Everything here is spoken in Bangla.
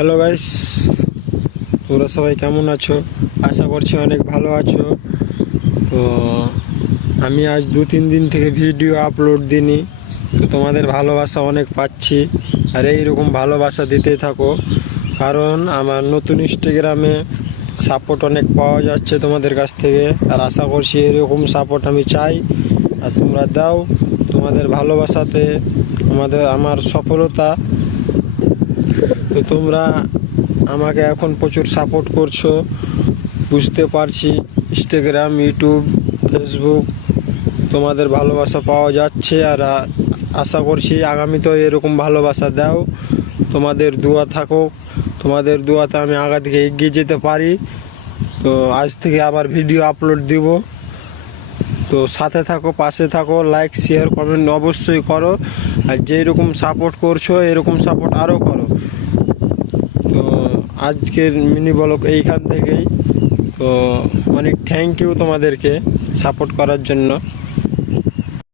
হ্যালো গাইস, তোমরা সবাই কেমন আছো? আশা করছি অনেক ভালো আছো। তো আমি আজ 2-3 দিন থেকে ভিডিও আপলোড দিইনি, তো তোমাদের ভালোবাসা অনেক পাচ্ছি। আর এইরকম ভালোবাসা দিতে থাকো, কারণ আমার নতুন ইনস্টাগ্রামে সাপোর্ট অনেক পাওয়া যাচ্ছে তোমাদের কাছ থেকে। আর আশা করছি এরকম সাপোর্ট আমি চাই, আর তোমরা দাও। তোমাদের ভালোবাসাতে আমার সফলতা। তো তোমরা আমাকে এখন প্রচুর সাপোর্ট করছো, বুঝতে পারছি। ইনস্টাগ্রাম, ইউটিউব, ফেসবুক তোমাদের ভালোবাসা পাওয়া যাচ্ছে, আর আশা করছি আগামীতেও এরকম ভালোবাসা দাও। তোমাদের দোয়া থাকুক, তোমাদের দোয়াতে আমি আগা থেকে এগিয়ে যেতে পারি। তো আজ থেকে আবার ভিডিও আপলোড দিব। তো সাথে থাকো, পাশে থাকো, লাইক শেয়ার কমেন্ট অবশ্যই করো। আর যেরকম সাপোর্ট করছো এরকম সাপোর্ট আরও করো। তো আজকের মিনি ব্লগ এইখান থেকেই। তো অনেক থ্যাংক ইউ তোমাদেরকে সাপোর্ট করার জন্য।